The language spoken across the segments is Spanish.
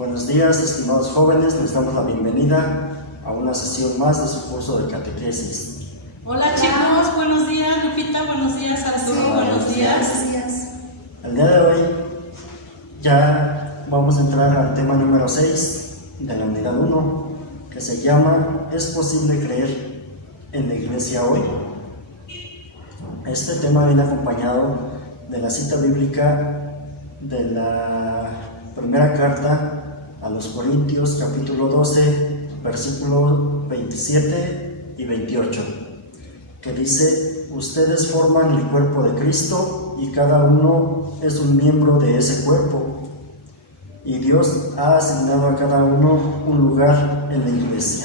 Buenos días, estimados jóvenes, les damos la bienvenida a una sesión más de su curso de catequesis. Hola chicos, buenos días, Lupita, buenos días, Arturo, buenos días. El día de hoy ya vamos a entrar al tema número 6 de la unidad 1, que se llama ¿Es posible creer en la iglesia hoy? Este tema viene acompañado de la cita bíblica de la primera carta a los Corintios, capítulo 12, versículos 27 y 28, que dice: ustedes forman el cuerpo de Cristo y cada uno es un miembro de ese cuerpo, y Dios ha asignado a cada uno un lugar en la iglesia.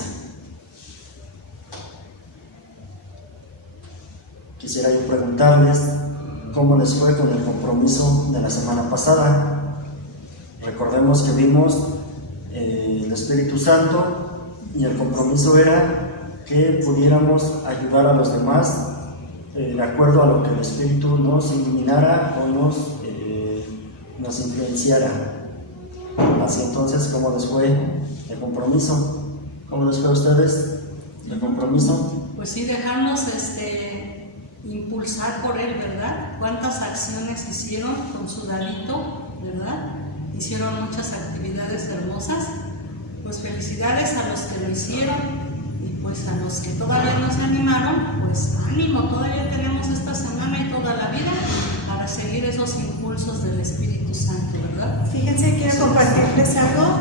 Quisiera yo preguntarles cómo les fue con el compromiso de la semana pasada. Recordemos que vimos el Espíritu Santo y el compromiso era que pudiéramos ayudar a los demás de acuerdo a lo que el Espíritu nos iluminara o nos influenciara. Así entonces, ¿cómo les fue el compromiso? ¿Cómo les fue a ustedes el compromiso? Pues sí, dejarnos impulsar por él, ¿verdad? ¿Cuántas acciones hicieron con su dadito, verdad? Hicieron muchas actividades hermosas. Pues felicidades a los que lo hicieron, y pues a los que todavía no se animaron, pues ánimo, todavía tenemos esta semana y toda la vida para seguir esos impulsos del Espíritu Santo, ¿verdad? Fíjense, quiero compartirles algo.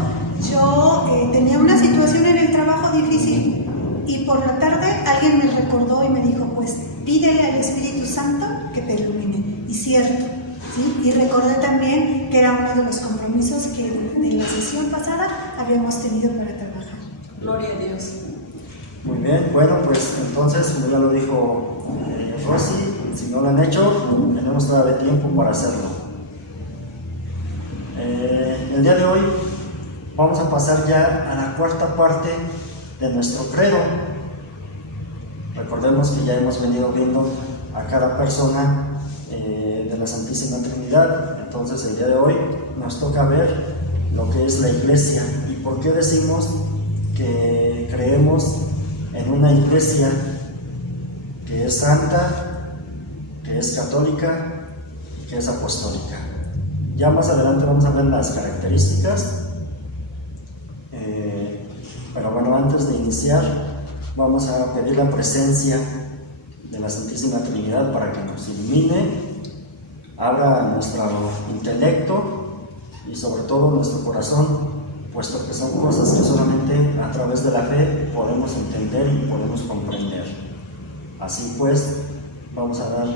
Yo tenía una situación en el trabajo difícil y por la tarde alguien me recordó y me dijo, pues pídele al Espíritu Santo que te ilumine. Y cierto, ¿sí? Y recordé también que era uno de los compromisos que en la sesión pasada habíamos tenido para trabajar. Gloria a Dios. Muy bien, bueno, pues entonces, como ya lo dijo Rosy, si no lo han hecho, tenemos todavía tiempo para hacerlo. El día de hoy vamos a pasar ya a la cuarta parte de nuestro credo. Recordemos que ya hemos venido viendo a cada persona de la Santísima Trinidad. Entonces el día de hoy nos toca ver lo que es la iglesia y por qué decimos que creemos en una iglesia que es santa, que es católica y que es apostólica. Ya más adelante vamos a ver las características, pero bueno, antes de iniciar vamos a pedir la presencia de la Santísima Trinidad para que nos ilumine, abra nuestro intelecto y sobre todo nuestro corazón, puesto que son cosas que solamente a través de la fe podemos entender y podemos comprender. Así pues, vamos a dar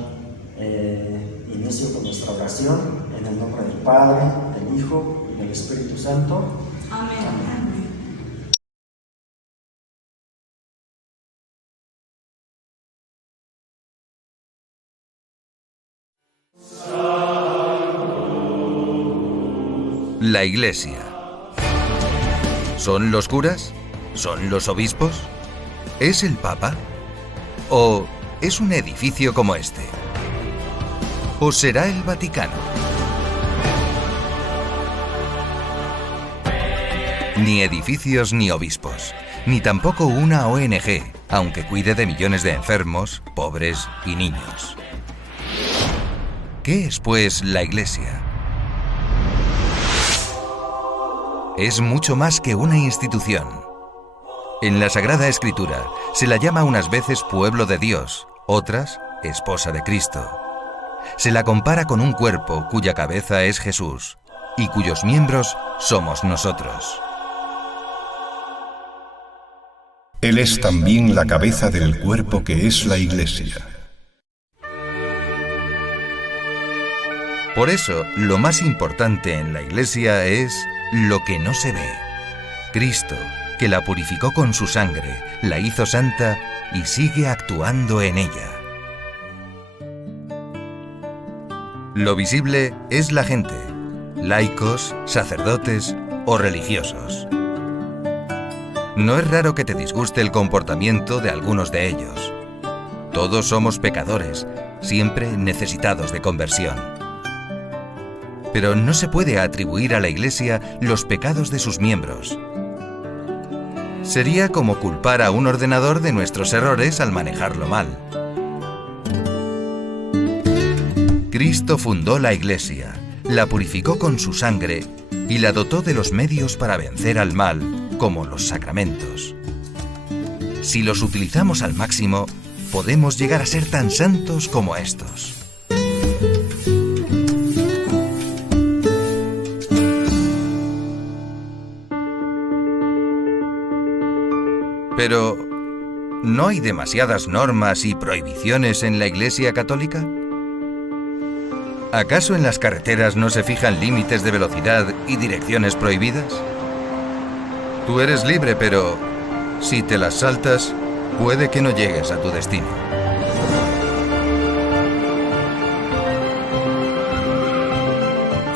inicio con nuestra oración en el nombre del Padre, del Hijo y del Espíritu Santo. Amén. Amén. La Iglesia. ¿Son los curas? ¿Son los obispos? ¿Es el Papa? ¿O es un edificio como este? ¿O será el Vaticano? Ni edificios ni obispos, ni tampoco una ONG, aunque cuide de millones de enfermos, pobres y niños. ¿Qué es, pues, la Iglesia? Es mucho más que una institución. En la Sagrada Escritura se la llama unas veces pueblo de Dios, otras esposa de Cristo. Se la compara con un cuerpo cuya cabeza es Jesús y cuyos miembros somos nosotros. Él es también la cabeza del cuerpo que es la Iglesia. Por eso, lo más importante en la Iglesia es lo que no se ve. Cristo, que la purificó con su sangre, la hizo santa y sigue actuando en ella. Lo visible es la gente, laicos, sacerdotes o religiosos. No es raro que te disguste el comportamiento de algunos de ellos. Todos somos pecadores, siempre necesitados de conversión. pero no se puede atribuir a la Iglesia los pecados de sus miembros. Sería como culpar a un ordenador de nuestros errores al manejarlo mal. Cristo fundó la Iglesia, la purificó con su sangre y la dotó de los medios para vencer al mal, como los sacramentos. Si los utilizamos al máximo, podemos llegar a ser tan santos como estos. Pero, ¿no hay demasiadas normas y prohibiciones en la Iglesia Católica? ¿Acaso en las carreteras no se fijan límites de velocidad y direcciones prohibidas? Tú eres libre, pero si te las saltas, puede que no llegues a tu destino.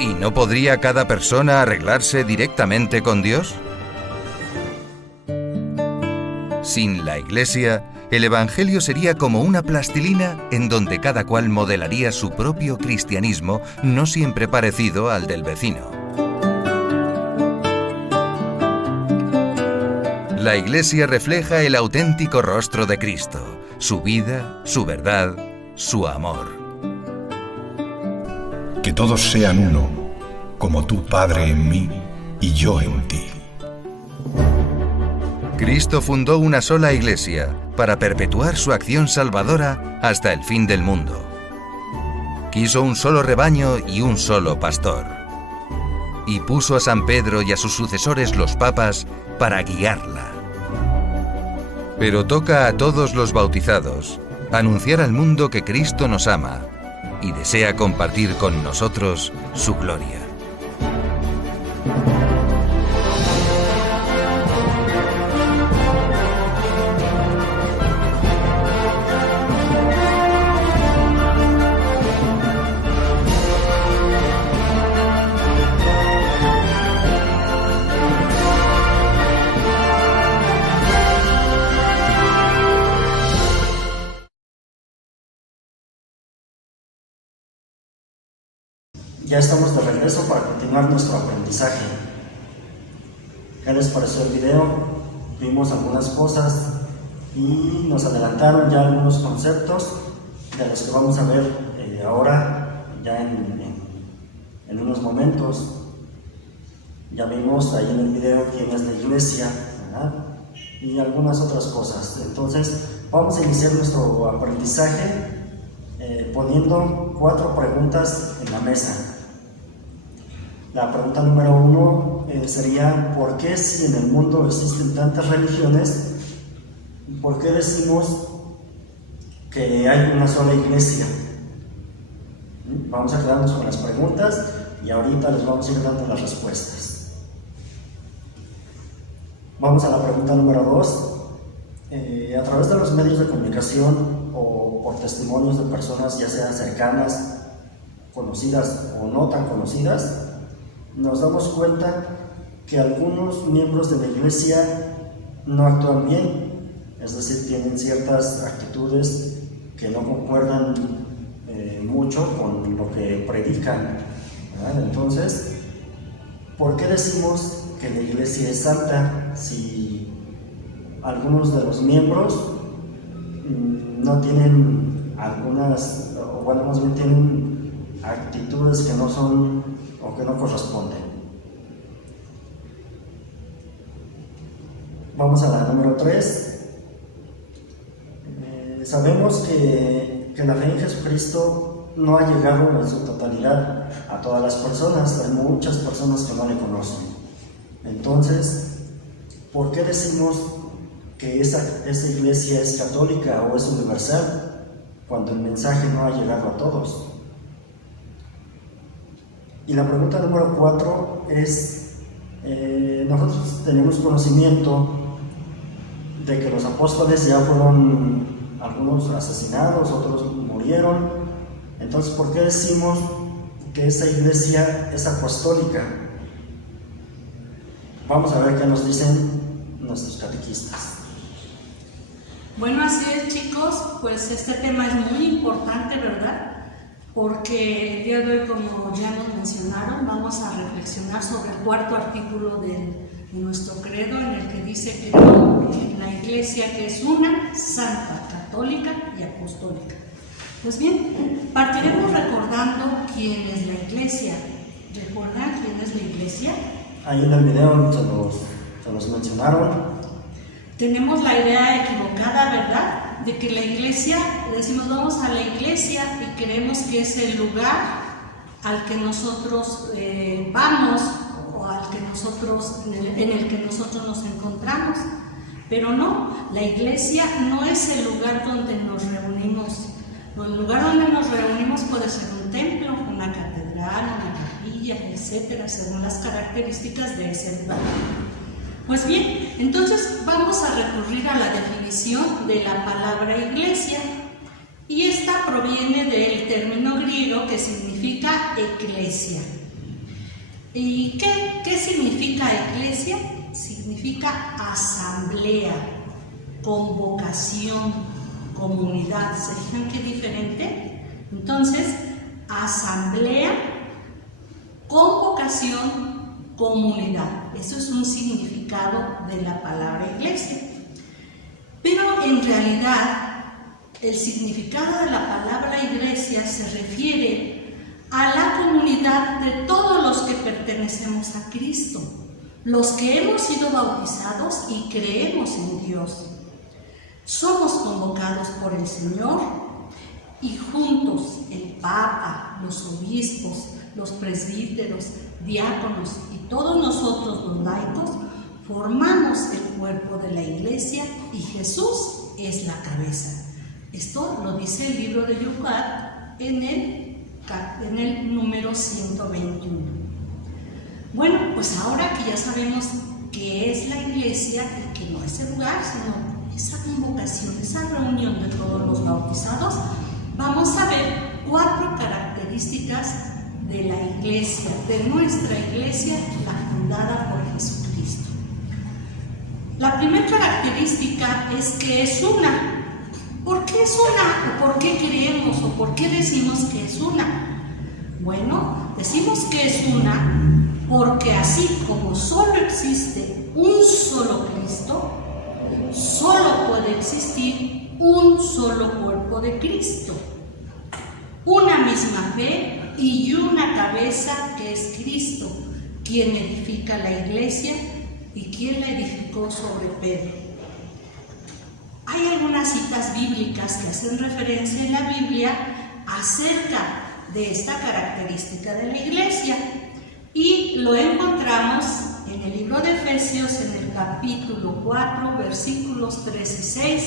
¿Y no podría cada persona arreglarse directamente con Dios? Sin la Iglesia, el Evangelio sería como una plastilina en donde cada cual modelaría su propio cristianismo, no siempre parecido al del vecino. La Iglesia refleja el auténtico rostro de Cristo, su vida, su verdad, su amor. Que todos sean uno, como tú, Padre, en mí y yo en ti. Cristo fundó una sola Iglesia para perpetuar su acción salvadora hasta el fin del mundo. Quiso un solo rebaño y un solo pastor. Y puso a San Pedro y a sus sucesores los papas para guiarla. Pero toca a todos los bautizados anunciar al mundo que Cristo nos ama y desea compartir con nosotros su gloria. Ya estamos de regreso para continuar nuestro aprendizaje. ¿Qué les pareció el video? Vimos algunas cosas y nos adelantaron ya algunos conceptos de los que vamos a ver ahora, ya en unos momentos. Ya vimos ahí en el video quién es la Iglesia, ¿verdad? Y algunas otras cosas. Entonces, vamos a iniciar nuestro aprendizaje poniendo 4 preguntas en la mesa. La pregunta número 1 sería: ¿por qué, si en el mundo existen tantas religiones, por qué decimos que hay una sola Iglesia? Vamos a quedarnos con las preguntas y ahorita les vamos a ir dando las respuestas. Vamos a la pregunta número 2. A través de los medios de comunicación o por testimonios de personas ya sean cercanas, conocidas o no tan conocidas, nos damos cuenta que algunos miembros de la Iglesia no actúan bien, es decir, tienen ciertas actitudes que no concuerdan mucho con lo que predican, ¿verdad? Entonces, ¿por qué decimos que la Iglesia es santa si algunos de los miembros no tienen algunas, o bueno, más bien tienen actitudes que no son o que no corresponden? Vamos a la número 3. Sabemos que la fe en Jesucristo no ha llegado en su totalidad a todas las personas. Hay muchas personas que no le conocen. Entonces, ¿por qué decimos que esa iglesia es católica o es universal cuando el mensaje no ha llegado a todos? Y la pregunta número 4 es, nosotros tenemos conocimiento de que los apóstoles ya fueron algunos asesinados, otros murieron. Entonces, ¿por qué decimos que esa iglesia es apostólica? Vamos a ver qué nos dicen nuestros catequistas. Bueno, así es, chicos, pues este tema es muy importante, ¿verdad? porque el día de hoy, como ya nos mencionaron, vamos a reflexionar sobre el cuarto artículo de nuestro credo, en el que dice que en la Iglesia, que es una, santa, católica y apostólica. Pues bien, partiremos recordando quién es la Iglesia. ¿Recuerdan quién es la Iglesia? Ahí en el video se los mencionaron. Tenemos la idea equivocada, ¿verdad?, de que la Iglesia, decimos vamos a la Iglesia y creemos que es el lugar al que nosotros vamos, o al que nosotros, en el que nosotros nos encontramos. Pero no, la Iglesia no es el lugar donde nos reunimos. El lugar donde nos reunimos puede ser un templo, una catedral, una capilla, etcétera, según las características de ese lugar. Pues bien, entonces vamos a recurrir a la definición de la palabra iglesia, y esta proviene del término griego que significa eclesia. ¿Y qué significa eclesia? Significa asamblea, convocación, comunidad. ¿Se fijan qué diferente? Entonces, asamblea, convocación, comunidad. Eso es un significado de la palabra iglesia. Pero en realidad, el significado de la palabra iglesia se refiere a la comunidad de todos los que pertenecemos a Cristo, los que hemos sido bautizados y creemos en Dios. Somos convocados por el Señor y juntos el Papa, los obispos, los presbíteros, diáconos y todos nosotros los laicos formamos el cuerpo de la Iglesia y Jesús es la cabeza. Esto lo dice el libro de Yucat en el número 121. Bueno, pues ahora que ya sabemos qué es la Iglesia y que no es el lugar, sino esa convocación, esa reunión de todos los bautizados, vamos a ver 4 características de la Iglesia, de nuestra Iglesia, la fundada por Jesucristo. La primera característica es que es una. ¿Por qué es una? ¿O por qué creemos? ¿O por qué decimos que es una? Bueno, decimos que es una porque así como solo existe un solo Cristo, solo puede existir un solo cuerpo de Cristo, una misma fe y una cabeza que es Cristo, quien edifica la Iglesia y quien la edificó sobre Pedro. Hay algunas citas bíblicas que hacen referencia en la Biblia acerca de esta característica de la Iglesia, y lo encontramos en el libro de Efesios, en el capítulo 4, versículos 3 y 6.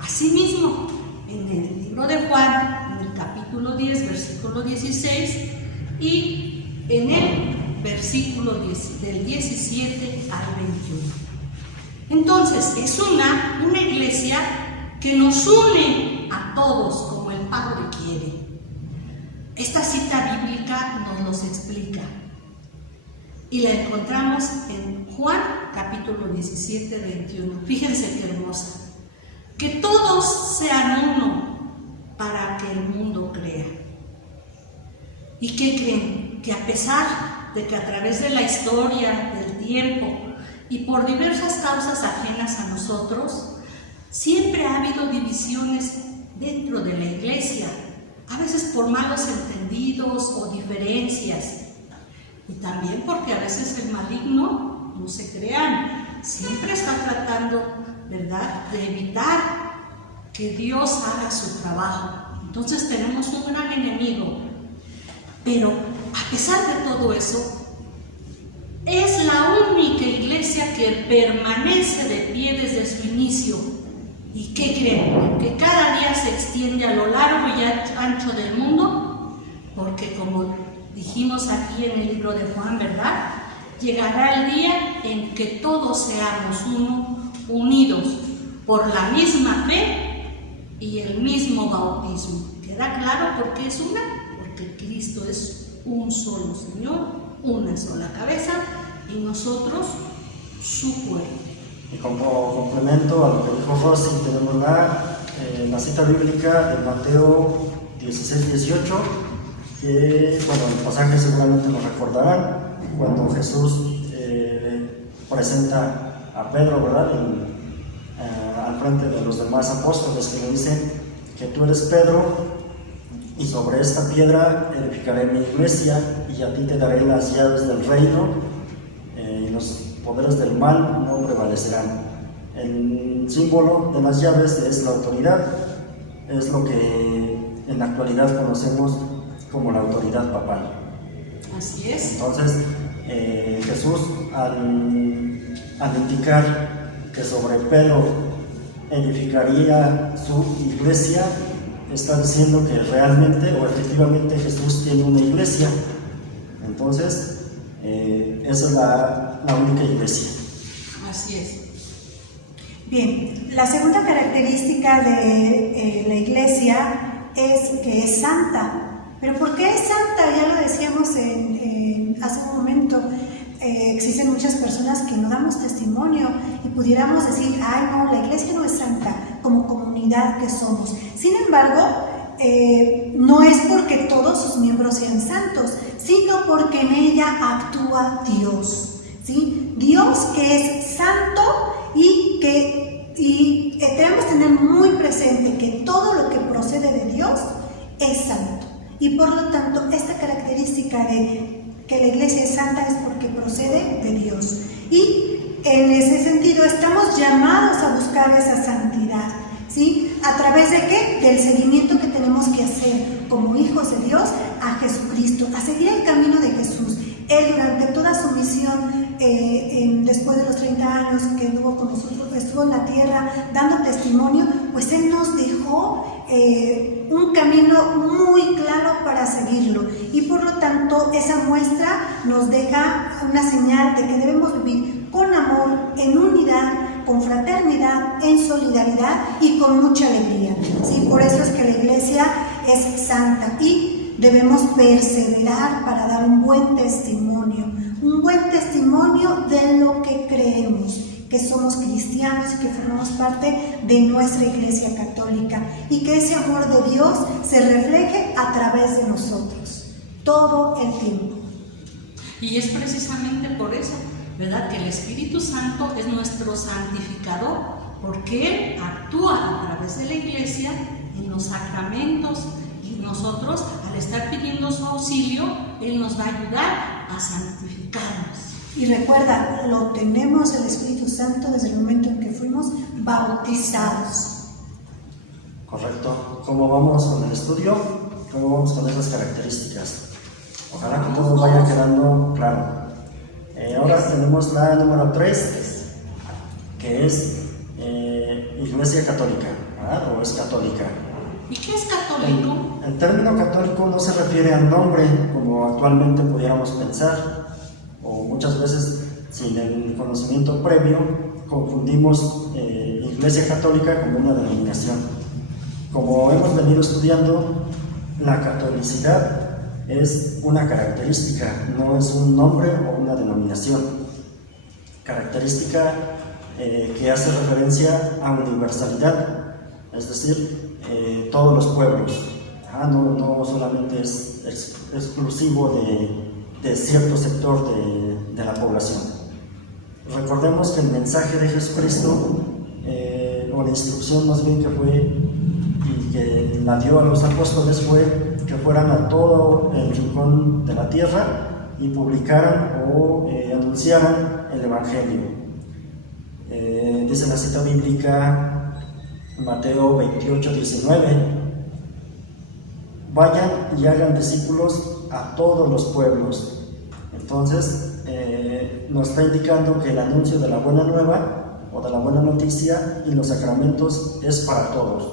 Asimismo, en el libro de Juan, en el capítulo 10, versículo 16, y en el versículo del 17 al 21. Entonces, es una iglesia que nos une a todos como el Padre quiere. Esta cita bíblica nos los explica. Y la encontramos en Juan capítulo 17, 21. Fíjense qué hermosa. Que todos sean uno para que el mundo crea. ¿Y qué creen? Que a pesar de que a través de la historia, del tiempo y por diversas causas ajenas a nosotros, siempre ha habido divisiones dentro de la Iglesia, a veces por malos entendidos o diferencias. Y también porque a veces el maligno, no se crean, siempre está tratando, ¿verdad?, de evitar que Dios haga su trabajo. Entonces tenemos un gran enemigo. Pero a pesar de todo eso, es la única iglesia que permanece de pie desde su inicio. ¿Y qué creen? Que cada día se extiende a lo largo y ancho del mundo, porque como dijimos aquí en el libro de Juan, ¿verdad?, llegará el día en que todos seamos uno, unidos por la misma fe y el mismo bautismo. ¿Queda claro por qué es una? Porque Cristo es un solo Señor, una sola cabeza, y nosotros su cuerpo. Y como complemento a lo que dijo Rosy, tenemos la cita bíblica de Mateo 16, 18, que, bueno, el pasaje seguramente lo recordarán, cuando Jesús presenta a Pedro, ¿verdad? Al frente de los demás apóstoles, que le dicen que tú eres Pedro, y sobre esta piedra edificaré mi iglesia, y a ti te daré las llaves del reino, y los poderes del mal no prevalecerán. El símbolo de las llaves es la autoridad, es lo que en la actualidad conocemos como la autoridad papal. Así es. Entonces, Jesús, al indicar que sobre Pedro edificaría su iglesia, está diciendo que realmente o efectivamente Jesús tiene una iglesia. Entonces, esa es la única iglesia. Así es. Bien, la segunda característica de la iglesia es que es santa. ¿Pero por qué es santa? Ya lo decíamos hace un momento. Existen muchas personas que no damos testimonio y pudiéramos decir, ay no, la iglesia no es santa, como comunidad que somos. Sin embargo, no es porque todos sus miembros sean santos, sino porque en ella actúa Dios, ¿sí? Dios que es santo y debemos tener muy presente que todo lo que procede de Dios es santo. Y por lo tanto, esta característica de que la iglesia es santa es porque procede de Dios. Y en ese sentido estamos llamados a buscar esa santidad, ¿sí? ¿A través de qué? Del seguimiento que tenemos que hacer como hijos de Dios a Jesucristo, a seguir el camino de Jesús. Él durante toda su misión, después de los 30 años que estuvo con nosotros, estuvo en la tierra dando testimonio, pues Él nos dejó un camino muy claro para seguirlo, y por lo tanto esa muestra nos deja una señal de que debemos vivir con amor, en unidad, con fraternidad, en solidaridad y con mucha alegría, ¿sí? Por eso es que la iglesia es santa y debemos perseverar para dar un buen testimonio de lo que creemos, que somos cristianos y que formamos parte de nuestra iglesia católica, y que ese amor de Dios se refleje a través de nosotros todo el tiempo. Y es precisamente por eso, ¿verdad?, que el Espíritu Santo es nuestro santificador, porque Él actúa a través de la iglesia en los sacramentos, y nosotros, al estar pidiendo su auxilio, Él nos va a ayudar a santificarnos. Y recuerda, lo tenemos el Espíritu Santo desde el momento en que fuimos bautizados. Correcto. ¿Cómo vamos con el estudio? ¿Cómo vamos con esas características? Ojalá que todo vaya quedando claro. Ahora tenemos la número 3, que es Iglesia Católica, ¿verdad? O es católica. ¿Y qué es católico? El término católico no se refiere al nombre, como actualmente pudiéramos pensar, o muchas veces sin el conocimiento previo confundimos Iglesia Católica como una denominación. Como hemos venido estudiando, la catolicidad es una característica, no es un nombre o una denominación. Característica que hace referencia a universalidad, es decir, todos los pueblos. No solamente es exclusivo de cierto sector de la población. Recordemos que el mensaje de Jesucristo, o la instrucción más bien que fue y que la dio a los apóstoles, fue que fueran a todo el rincón de la tierra y publicaran o anunciaran el Evangelio. Dice la cita bíblica, Mateo 28:19, vayan y hagan discípulos a todos los pueblos. Entonces nos está indicando que el anuncio de la buena nueva o de la buena noticia y los sacramentos es para todos.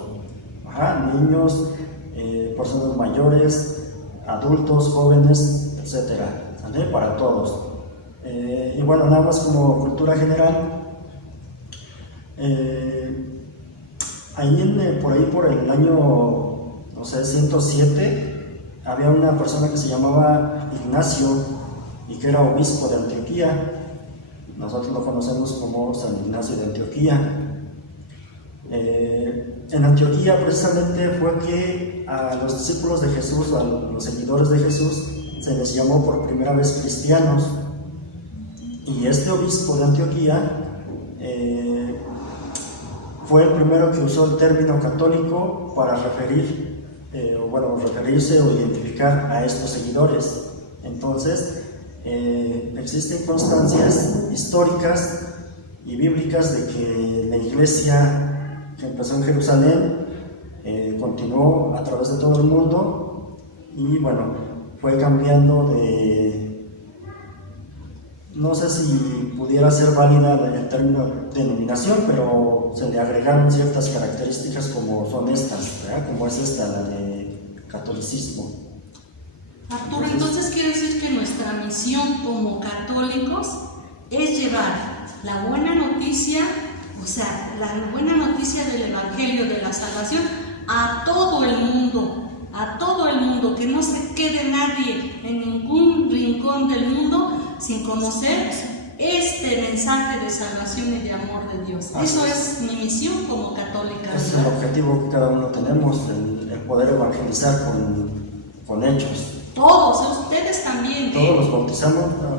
Niños, personas mayores, adultos, jóvenes, etcétera, ¿vale? Para todos. Y bueno, nada más como cultura general, por ahí por el año, 107, había una persona que se llamaba Ignacio y que era obispo de Antioquía. Nosotros lo conocemos como San Ignacio de Antioquía. En Antioquía precisamente fue que a los discípulos de Jesús, a los seguidores de Jesús, se les llamó por primera vez cristianos. Y este obispo de Antioquía fue el primero que usó el término católico para referirse o identificar a estos seguidores. Entonces, existen constancias históricas y bíblicas de que la iglesia que empezó en Jerusalén continuó a través de todo el mundo y bueno, fue cambiando de, no sé si pudiera ser válida el término denominación, pero se le agregaron ciertas características como son estas, ¿verdad? Como es esta, la de catolicismo. Arturo, entonces quiere decir que nuestra misión como católicos es llevar la buena noticia, o sea, la buena noticia del Evangelio, de la salvación, a todo el mundo, que no se quede nadie en ningún rincón del mundo sin conocer este mensaje de salvación y de amor de Dios. Eso es mi misión como católica. Ese es el objetivo que cada uno tenemos, el poder evangelizar con hechos. Todos, ustedes también. Todos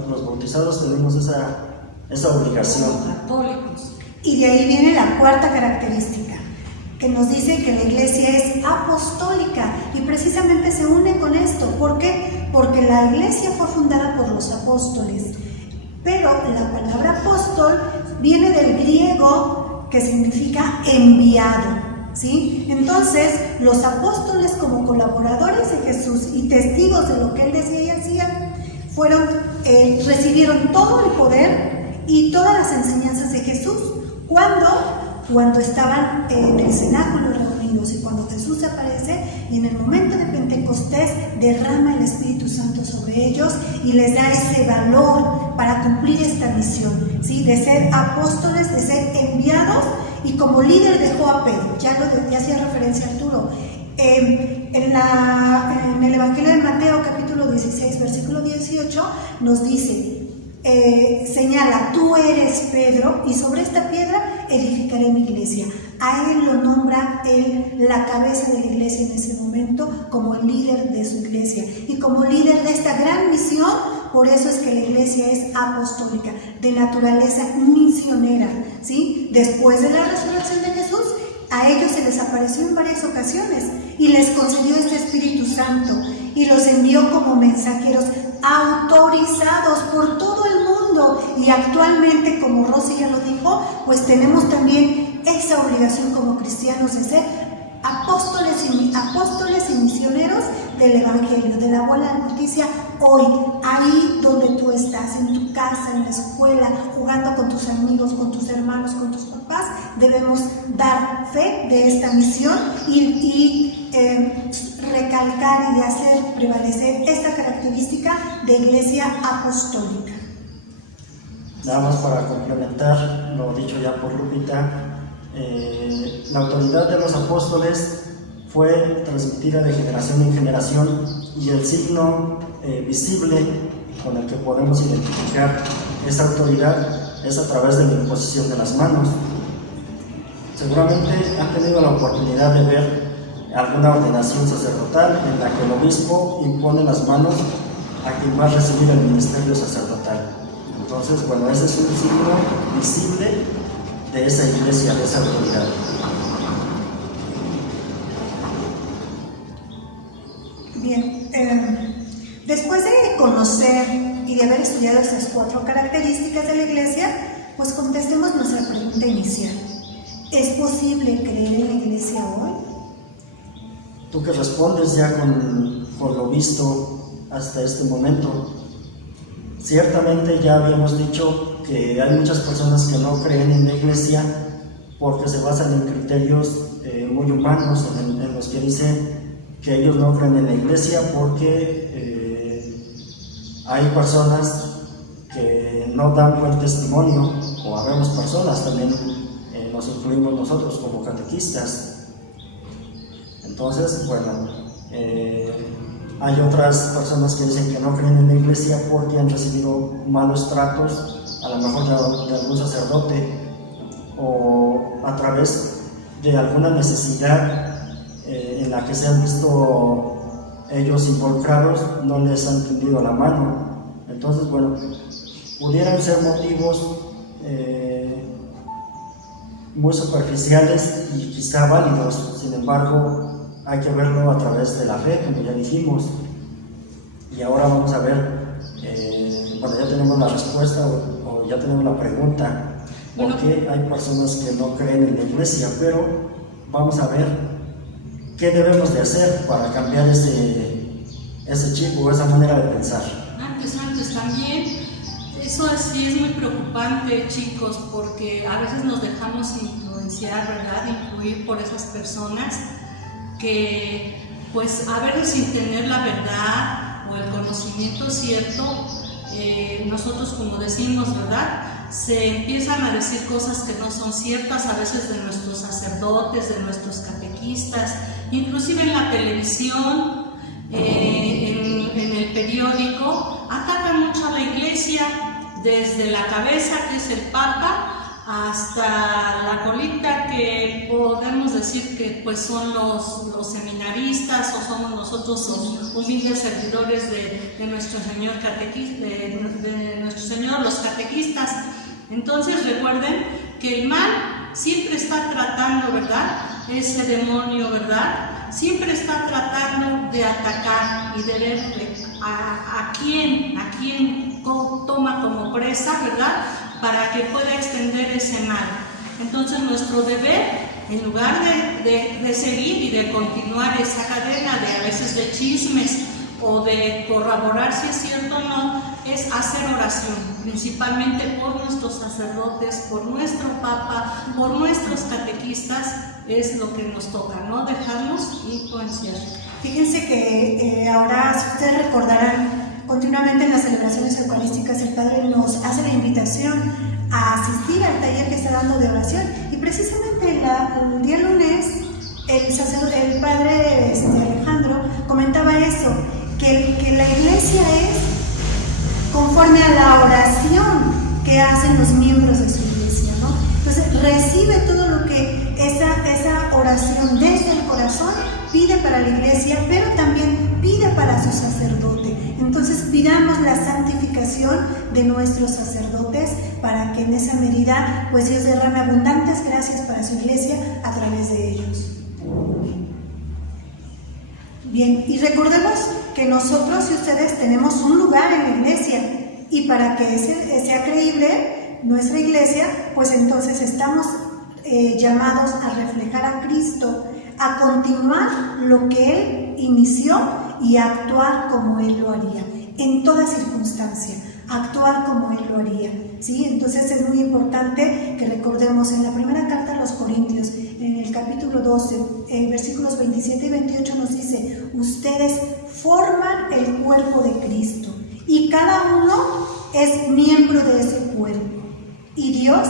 los bautizados tenemos esa obligación. Como católicos. Y de ahí viene la cuarta característica, que nos dice que la iglesia es apostólica y precisamente se une con esto. ¿Por qué? Porque la iglesia fue fundada por los apóstoles, pero la palabra apóstol viene del griego que significa enviado, ¿sí? Entonces, los apóstoles como colaboradores de Jesús y testigos de lo que Él decía y hacía, recibieron todo el poder y todas las enseñanzas de Jesús cuando estaban en el cenáculo reunidos y cuando Jesús aparece y en el momento de Pentecostés derrama el Espíritu Santo sobre ellos y les da ese valor para cumplir esta misión, ¿sí? De ser apóstoles, de ser enviados, y como líder dejó a Pedro. Ya hacía referencia a Arturo. En el Evangelio de Mateo capítulo 16 versículo 18 nos dice, señala, tú eres Pedro y sobre esta piedra edificaré mi iglesia. A él lo nombra la cabeza de la iglesia en ese momento como el líder de su iglesia y como líder de esta gran misión. Por eso es que la iglesia es apostólica, de naturaleza misionera, ¿sí? Después de la resurrección de Jesús, a ellos se les apareció en varias ocasiones y les concedió este Espíritu Santo y los envió como mensajeros autorizados por todo el mundo. Y actualmente, como Rosy ya lo dijo, pues tenemos también esa obligación como cristianos de ser apóstoles y misioneros del Evangelio, de la buena noticia hoy, ahí donde tú estás, en tu casa, en la escuela, jugando con tus amigos, con tus hermanos, con tus papás. Debemos dar fe de esta misión y recalcar y hacer prevalecer esta característica de iglesia apostólica. Nada más para complementar lo dicho ya por Lupita, la autoridad de los apóstoles fue transmitida de generación en generación y el signo visible con el que podemos identificar esa autoridad es a través de la imposición de las manos. Seguramente han tenido la oportunidad de ver alguna ordenación sacerdotal en la que el obispo impone las manos a quien va a recibir el ministerio sacerdotal. Entonces, bueno, ese es un signo visible de esa iglesia, de esa autoridad. Bien, después de conocer y de haber estudiado estas cuatro características de la iglesia, pues contestemos nuestra pregunta inicial. ¿Es posible creer en la iglesia hoy? Tú que respondes ya con lo visto hasta este momento, ciertamente ya habíamos dicho que hay muchas personas que no creen en la iglesia porque se basan en criterios muy humanos, en los que dicen que ellos no creen en la iglesia porque hay personas que no dan buen testimonio, o habemos personas, también nos incluimos nosotros como catequistas. Entonces, bueno, hay otras personas que dicen que no creen en la iglesia porque han recibido malos tratos, a lo mejor de algún sacerdote, o a través de alguna necesidad en la que se han visto ellos involucrados, no les han tendido la mano. Entonces, bueno, pudieran ser motivos muy superficiales y quizá válidos. Sin embargo, hay que verlo a través de la fe, como ya dijimos. Y ahora vamos a ver, bueno, ya tenemos la respuesta o ya tenemos la pregunta. ¿Por qué hay personas que no creen en la iglesia? Pero vamos a ver qué debemos de hacer para cambiar ese chip o esa manera de pensar. Antes también, eso sí es muy preocupante, chicos, porque a veces nos dejamos influenciar, ¿verdad? Influir por esas personas que, pues, a veces sin tener la verdad o el conocimiento cierto, nosotros, como decimos, ¿verdad?, se empiezan a decir cosas que no son ciertas, a veces de nuestros sacerdotes, de nuestros catequistas, inclusive en la televisión, en el periódico, atacan mucho a la iglesia, desde la cabeza, que es el Papa, hasta la colita, que podemos decir que pues son los seminaristas, o somos nosotros los humildes servidores de nuestro Señor de nuestro Señor, los catequistas. Entonces recuerden que el mal siempre está tratando, ¿verdad?, ese demonio, ¿verdad?, siempre está tratando de atacar y de ver a quién toma como presa, ¿verdad?, para que pueda extender ese mal. Entonces nuestro deber, en lugar de seguir y de continuar esa cadena de a veces de chismes o de corroborar si es cierto o no, es hacer oración, principalmente por nuestros sacerdotes, por nuestro Papa, por nuestros catequistas. Es lo que nos toca, no dejarnos influenciar. Fíjense que ahora, si ustedes recordarán, continuamente en las celebraciones eucarísticas el Padre nos hace la invitación a asistir al taller que está dando de oración, y precisamente el día lunes el Padre Alejandro comentaba eso, que la iglesia es conforme a la oración que hacen los miembros de su iglesia, ¿no? Entonces recibe todo lo que esa oración desde el corazón pide para la iglesia, pero también pide para su sacerdote. Entonces pidamos la santificación de nuestros sacerdotes para que en esa medida pues Dios derrame abundantes gracias para su iglesia a través de ellos. Bien, y recordemos que nosotros y ustedes tenemos un lugar en la iglesia, y para que sea creíble nuestra iglesia, pues entonces estamos llamados a reflejar a Cristo, a continuar lo que Él inició y a actuar como Él lo haría, en toda circunstancia, actuar como Él lo haría, ¿sí? Entonces es muy importante que recordemos en la primera carta a los Corintios, en el capítulo 12, versículos 27 y 28 nos dice: ustedes forman el cuerpo de Cristo y cada uno es miembro de ese cuerpo, y Dios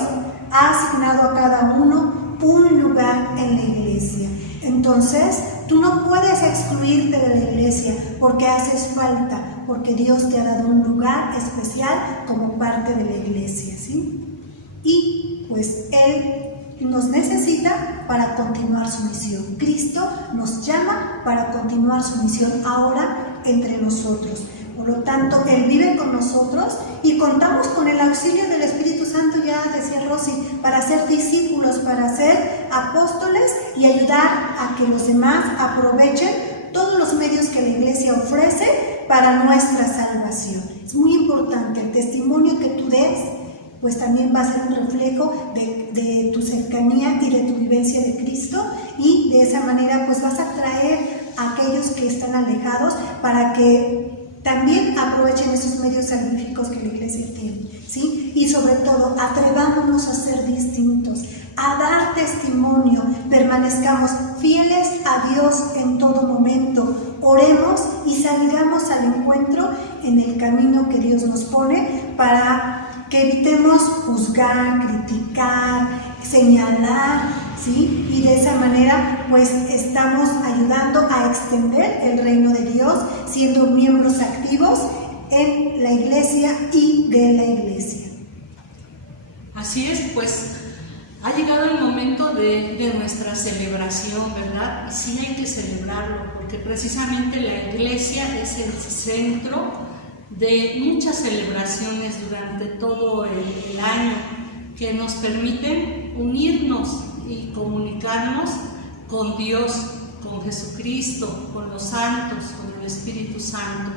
ha asignado a cada uno un lugar en la iglesia. Entonces, tú no puedes excluirte de la iglesia porque haces falta, porque Dios te ha dado un lugar especial como parte de la iglesia, ¿sí? Y pues Él nos necesita para continuar su misión. Cristo nos llama para continuar su misión ahora entre nosotros. Por lo tanto, Él vive con nosotros y contamos con el auxilio del Espíritu Santo, ya decía Rosy, para ser discípulos, para ser apóstoles y ayudar a que los demás aprovechen todos los medios que la iglesia ofrece para nuestra salvación. Es muy importante, el testimonio que tú des, pues también va a ser un reflejo de tu cercanía y de tu vivencia de Cristo, y de esa manera pues vas a atraer a aquellos que están alejados para que también aprovechen esos medios salvíficos que la iglesia tiene, ¿sí? Y sobre todo, atrevámonos a ser distintos, a dar testimonio, permanezcamos fieles a Dios en todo momento, oremos y salgamos al encuentro en el camino que Dios nos pone para que evitemos juzgar, criticar, señalar, ¿sí? Y de esa manera pues estamos ayudando a extender el reino de Dios, siendo miembros activos en la iglesia y de la iglesia. Así es, pues Ha llegado el momento de nuestra celebración, ¿verdad? Y sí hay que celebrarlo, porque precisamente la iglesia es el centro de muchas celebraciones durante todo el año que nos permiten unirnos y comunicarnos con Dios, con Jesucristo, con los santos, con el Espíritu Santo.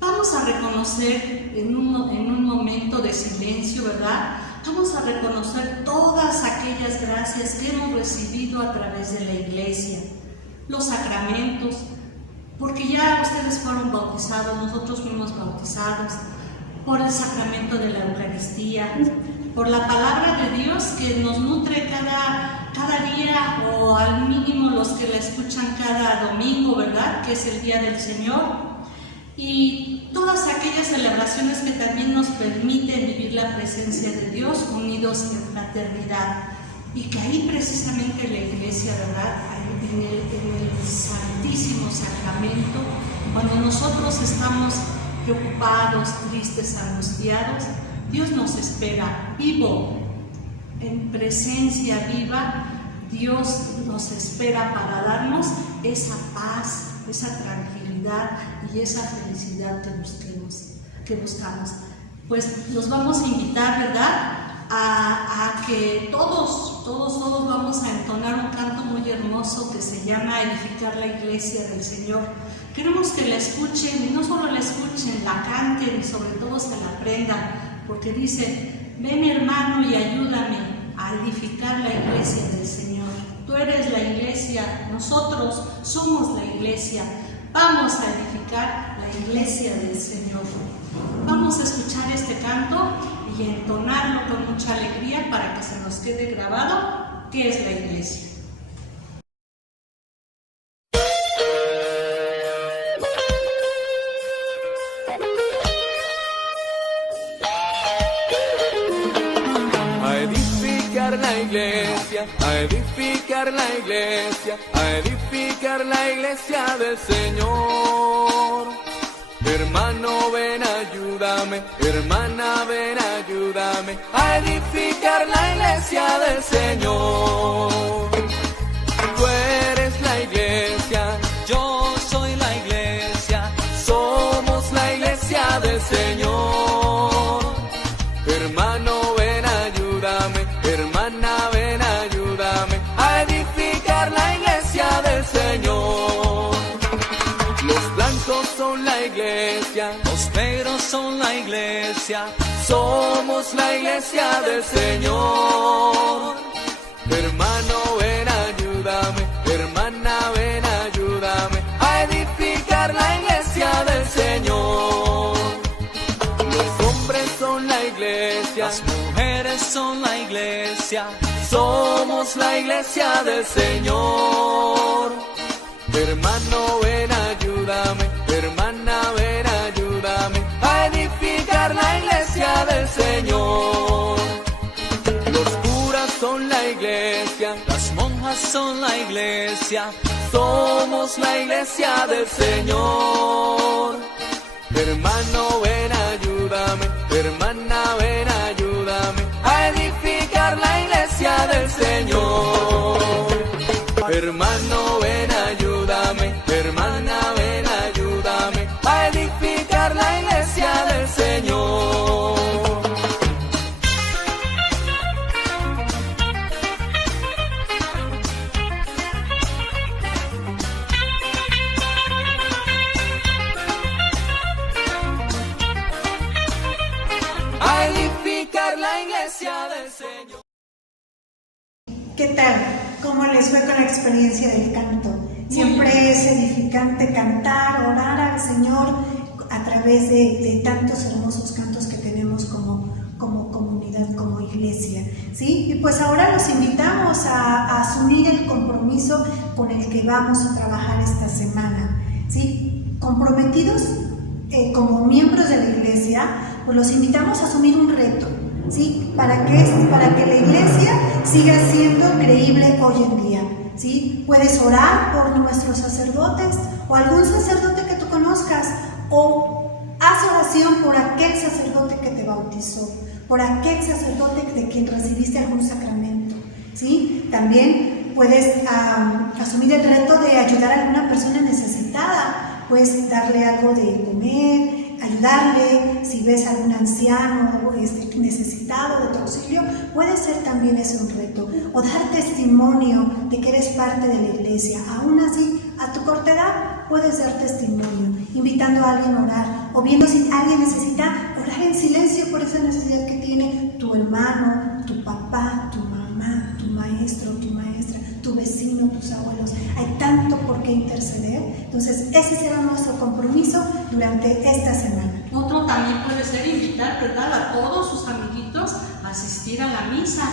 Vamos a reconocer en un momento de silencio, ¿verdad? Vamos a reconocer todas aquellas gracias que hemos recibido a través de la iglesia, los sacramentos, porque ya ustedes fueron bautizados, nosotros fuimos bautizados, por el sacramento de la Eucaristía, por la palabra de Dios que nos nutre cada día, o al mínimo los que la escuchan cada domingo, ¿verdad? Que es el Día del Señor. Y todas aquellas celebraciones que también nos permiten vivir la presencia de Dios unidos en fraternidad. Y que ahí precisamente la iglesia, ¿verdad? En el Santísimo Sacramento, cuando nosotros estamos preocupados, tristes, angustiados, Dios nos espera vivo, en presencia viva. Dios nos espera para darnos esa paz, esa tranquilidad y esa felicidad que buscamos. Pues los vamos a invitar, ¿verdad?, a que todos vamos a entonar un canto muy hermoso que se llama Edificar la Iglesia del Señor. Queremos que la escuchen, y no solo la escuchen, la canten y sobre todo se la aprendan, porque dice: ven hermano y ayúdame a edificar la iglesia del Señor. Tú eres la iglesia, nosotros somos la iglesia. Vamos a edificar la iglesia del Señor. Vamos a escuchar este canto y entonarlo con mucha alegría para que se nos quede grabado qué es la iglesia. A edificar la iglesia, a edificar la iglesia, a edificar la iglesia del Señor. Hermano, ven, ayúdame, hermana, ven, ayúdame a edificar la iglesia del Señor. Tú eres la iglesia, yo soy la iglesia, somos la iglesia del Señor. Hermano, ven, ayúdame, hermana, ven, ayúdame a edificar la iglesia del Señor. Los blancos son la iglesia, los negros son la iglesia, somos la iglesia del Señor. Hermano, ven, ayúdame, hermana, ven, ayúdame a edificar la iglesia del Señor. Los hombres son la iglesia, las mujeres son la iglesia, somos la iglesia del Señor. Hermano, ven, ayúdame, hermana, ven, ayúdame a edificar la iglesia del Señor. Los curas son la iglesia, las monjas son la iglesia, somos la iglesia del Señor. Hermano, ven, ayúdame, hermana, ven, ayúdame a edificar la iglesia del Señor. Hermano, ven, ayúdame, hermana, ven, ayúdame a edificar la iglesia del Señor. A edificar la iglesia del Señor. ¿Qué tal? ¿Cómo les fue con la experiencia del canto? Siempre es edificante cantar, orar al Señor a través de tantos hermosos cantos que tenemos como comunidad, como iglesia, ¿sí? Y pues ahora los invitamos a asumir el compromiso con el que vamos a trabajar esta semana, ¿sí? Comprometidos como miembros de la iglesia, pues los invitamos a asumir un reto, ¿sí? Para que la iglesia siga siendo creíble hoy en día, ¿sí? Puedes orar por nuestros sacerdotes o algún sacerdote que tú conozcas, o haz oración por aquel sacerdote que te bautizó, por aquel sacerdote de quien recibiste algún sacramento. ¿sí? También puedes asumir el reto de ayudar a alguna persona necesitada, puedes darle algo de comer, ayudarle, si ves a algún anciano necesitado de tu auxilio, puede ser también ese un reto, o dar testimonio de que eres parte de la iglesia. Aún así, a tu corta edad puedes dar testimonio, invitando a alguien a orar, o viendo si alguien necesita orar en silencio por esa necesidad que tiene tu hermano, tu papá, tu mamá, tu maestro, tu maestra, tu vecino, tus abuelos. Hay tanto por qué interceder. Entonces, ese será nuestro compromiso durante esta semana. Otro también puede ser invitar, ¿verdad?, a todos sus amiguitos a asistir a la misa,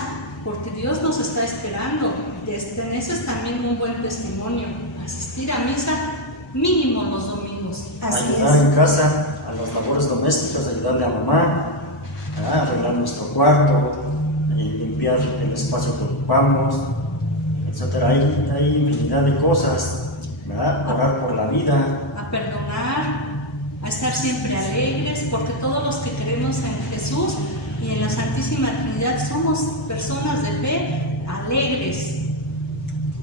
porque Dios nos está esperando. Ese es también un buen testimonio, asistir a misa mínimo los domingos. Así ayudar es. en casa a las labores domésticas, ayudarle a mamá, a arreglar nuestro cuarto, limpiar el espacio que ocupamos, etcétera. Hay infinidad de cosas, ¿verdad? Orar por la vida, A perdonar, a estar siempre alegres, porque todos los que creemos en Jesús y en la Santísima Trinidad somos personas de fe alegres.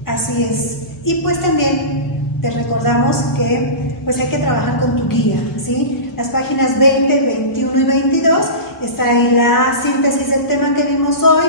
Así es. Y pues también te recordamos que pues hay que trabajar con tu guía, ¿sí? Las páginas 20, 21 y 22 está ahí la síntesis del tema que vimos hoy,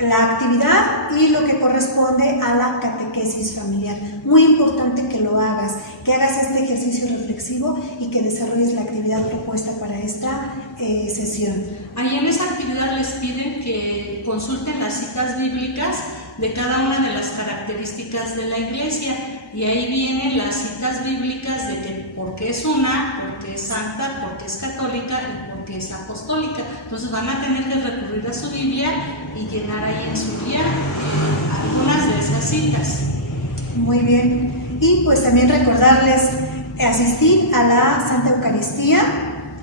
la actividad y lo que corresponde a la catequesis familiar. Muy importante que lo hagas, que hagas este ejercicio reflexivo y que desarrolles la actividad propuesta para esta sesión. Ahí en esa actividad les piden que consulten las citas bíblicas de cada una de las características de la iglesia, y ahí vienen las citas bíblicas de que porque es una, porque es santa, porque es católica y porque es apostólica. Entonces van a tener que recurrir a su Biblia y llenar ahí en su guía algunas de esas citas. Muy bien. Y pues también recordarles asistir a la Santa Eucaristía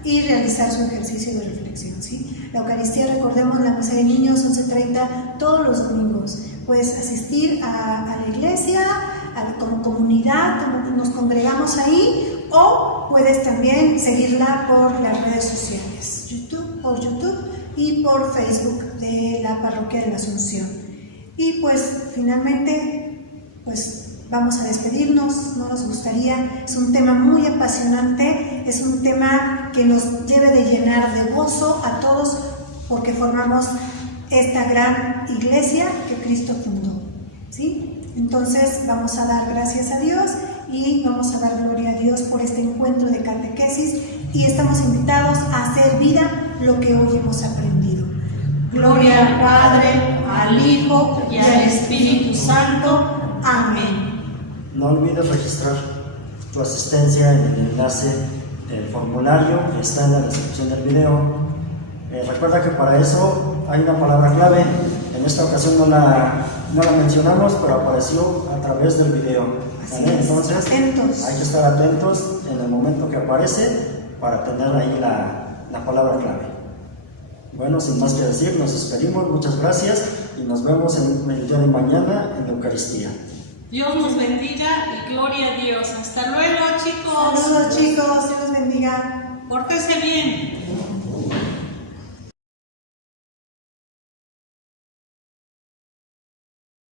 y realizar su ejercicio de reflexión, ¿sí? La Eucaristía, recordemos, la misa de niños, 11:30, todos los domingos. Puedes asistir a la iglesia, como comunidad, nos congregamos ahí, o puedes también seguirla por las redes sociales, por YouTube y por Facebook de la Parroquia de la Asunción. Y pues finalmente, pues vamos a despedirnos. No nos gustaría, es un tema muy apasionante, es un tema que nos debe de llenar de gozo a todos, porque formamos esta gran iglesia que Cristo fundó, ¿sí? Entonces vamos a dar gracias a Dios y vamos a dar gloria a Dios por este encuentro de catequesis, y estamos invitados a hacer vida lo que hoy hemos aprendido. Gloria al Padre, al Hijo y al Espíritu Santo. Amén. No olvides registrar tu asistencia en el enlace del formulario que está en la descripción del video. Recuerda que para eso hay una palabra clave. En esta ocasión no la mencionamos, pero apareció a través del video, ¿vale? Entonces atentos. hay que estar atentos en el momento que aparece para tener ahí la palabra clave. Bueno, sin más que decir, nos despedimos. Muchas gracias y nos vemos en el día de mañana en la Eucaristía. Dios nos bendiga y gloria a Dios. Hasta luego, chicos. Saludos, chicos, Dios los bendiga. Pórtense bien.